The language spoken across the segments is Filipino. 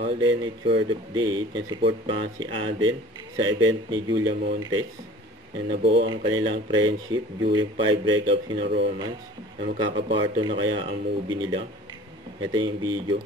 All-Nature update, yung support pa si Aden sa event ni Julia Montes. And nabuo ang kanilang friendship during 5 breakups in a romance. Na magkakaparto na kaya ang movie nila. Ito yung video.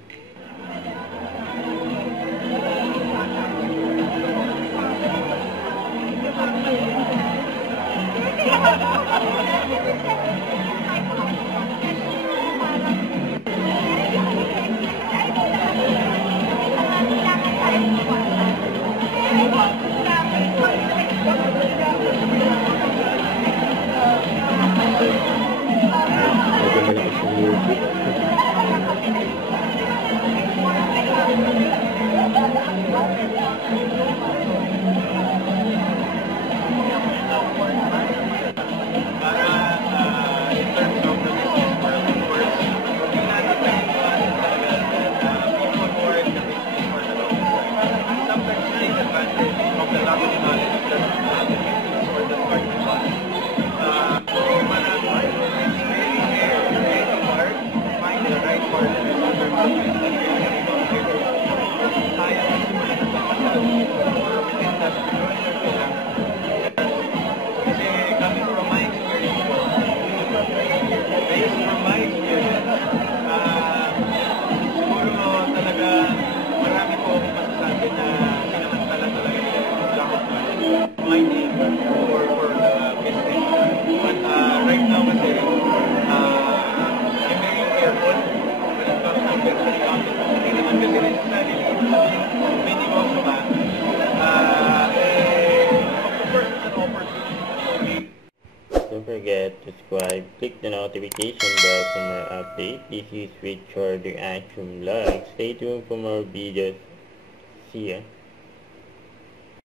Don't forget to subscribe, click the notification bell for more updates. This is Richard the Action Vlog. Stay tuned for more videos. See ya.